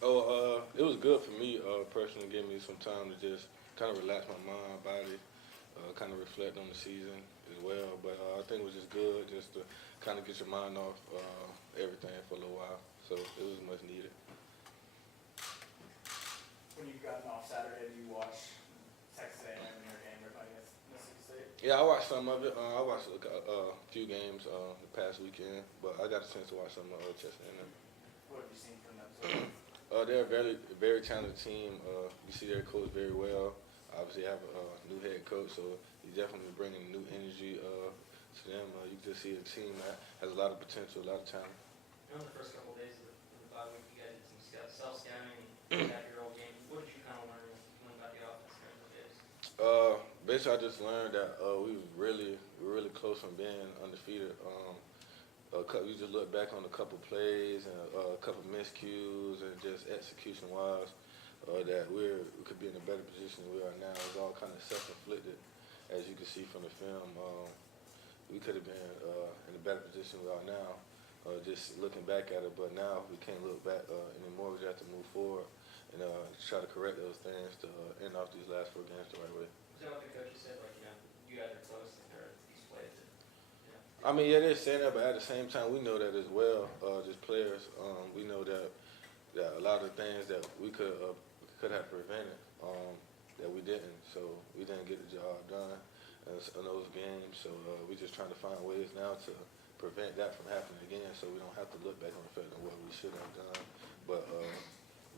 It was good for me personally. Gave me some time to just kind of relax my mind, body, kind of reflect on the season as well. But I think it was just good just to kind of get your mind off everything for a little while. So it was much needed. When you've gotten off Saturday, do you watch Texas A&M in their game they're playing against Mississippi State? Yeah, I watched some of it. I watched a few games the past weekend, but I got a chance to watch some of Texas A&M. What have you seen from them so far? They're a very talented team. You see their coach very well. Obviously, have a new head coach, so he's definitely bringing new energy to them. You can just see a team that has a lot of potential, a lot of talent. You know, the first couple of days of the bye week, you guys did some self-scouting and got your old game. What did you kind of learn about the offense during those days? Basically, I just learned that we was really close from being undefeated. We just look back on a couple plays and a couple miscues and just execution-wise, that we could be in a better position than we are now. It's all kind of self-inflicted, as you can see from the film. We could have been in a better position we are now, just looking back at it. But now we can't look back anymore. We have to move forward and try to correct those things to end off these last four games the right way. Was that what the coaches said? Like, you guys are close and there are these plays that, I mean, yeah, they're saying that, but at the same time, we know that as well. Just players, we know that a lot of things that we could have prevented, that we didn't. So we didn't get the job done in those games. So we're just trying to find ways now to prevent that from happening again. So we don't have to look back on the fact of what we should have done. But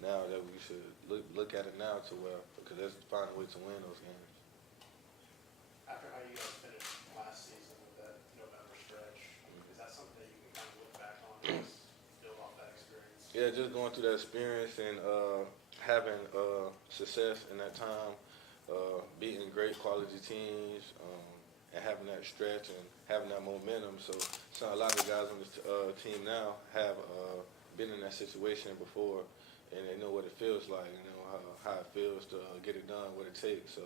now that we should look at it now to where, because let's find a way to win those games. After how you guys finished last season with that November stretch, is that something that you can kind of look back on and just build off that experience? Yeah, just going through that experience and having success in that time, beating great quality teams, and having that stretch and having that momentum. So a lot of the guys on this team now have been in that situation before, and they know what it feels like. You know how it feels to get it done, what it takes. So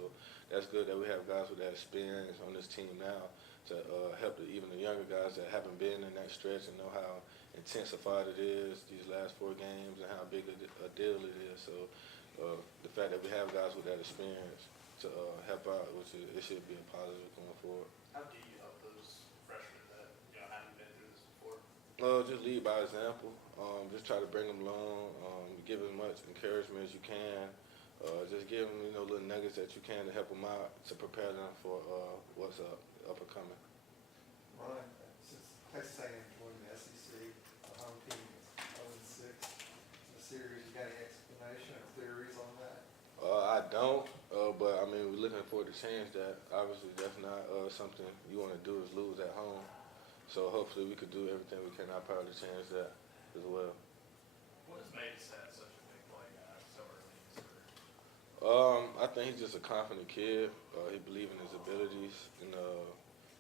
that's good that we have guys with that experience on this team now to help even the younger guys that haven't been in that stretch and know how intensified it is these last four games and how big a deal it is. So the fact that we have guys with that experience to help out, it should be a positive going forward. How do you help those freshmen that haven't been through this before? Just lead by example. Just try to bring them along. Give as much encouragement as you can. Just give them, little nuggets that you can to help them out to prepare them for what's up and coming. Ryan, since Texas A&M joined the SEC, the home team is 0-6 in the series. You got any explanation or theories on that? I don't, but I mean, we're looking forward to change that. Obviously, that's not something you want to do is lose at home. So hopefully we could do everything we can in our power to change that as well. What has made Seth such a big play guy so early in his career? I think he's just a confident kid. He believes in his abilities, and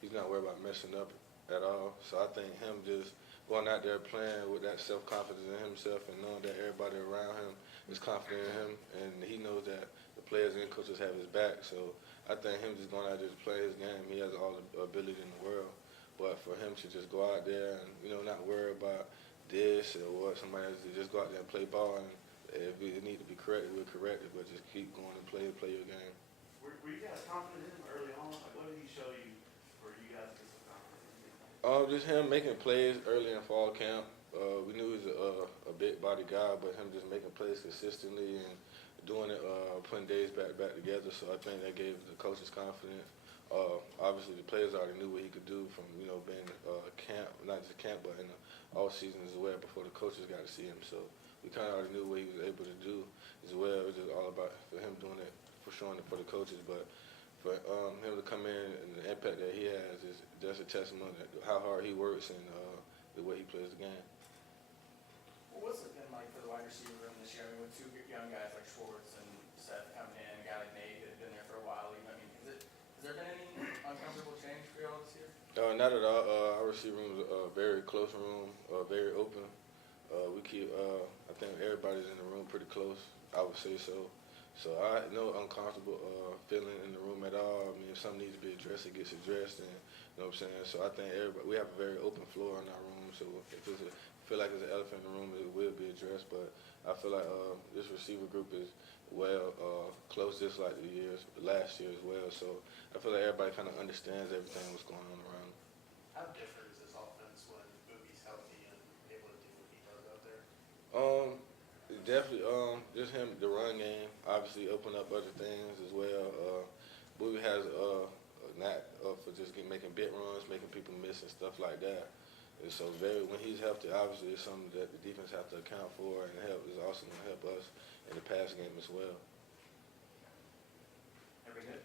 he's not worried about messing up at all. So I think him just going out there playing with that self-confidence in himself and knowing that everybody around him is confident in him, and he knows that the players and coaches have his back. So I think him just going out there to play his game, he has all the ability in the world. But for him to just go out there and not worry about this or what somebody else, to just go out there and play ball, and if it need to be corrected, we'll correct it. But just keep going and play your game. Were you guys confident in him early on? Like, what did he show you for you guys to get so confident in him? Just him making plays early in fall camp. We knew he was a big body guy, but him just making plays consistently and doing it, putting days back together. So I think that gave the coaches confidence. Obviously, the players already knew what he could do from being camp, not just camp, but in the all season as well. Before the coaches got to see him, so we kind of already knew what he was able to do as well. It was just all about for him doing it, for showing it for the coaches, but for him to come in and the impact that he has is just a testament to how hard he works and the way he plays the game. Well, what's it been like for the wide receiver room this year? I mean, with two young guys like Schwartz and Seth coming in, a guy like Nate that had been there for a while. I mean, has there been any uncomfortable change for y'all this year? Not at all. Our receiver room is a very close room, very open. We keep, I think everybody's in the room pretty close, I would say so. So I no uncomfortable feeling in the room at all. I mean, if something needs to be addressed, it gets addressed, and you know what I'm saying. So I think we have a very open floor in our room. So if feel like it's an elephant in the room. It will be addressed, but I feel like this receiver group is close, just like last year as well. So I feel like everybody kind of understands everything what's going on around them. How different is this offense when Boogie's healthy and able to do what he does out there? Definitely, just him, the run game, obviously open up other things as well. Bowie has a knack for just making big runs, making people miss and stuff like that. And so when he's healthy, obviously it's something that the defense have to account for, and is also going to help us in the pass game as well. Everybody good?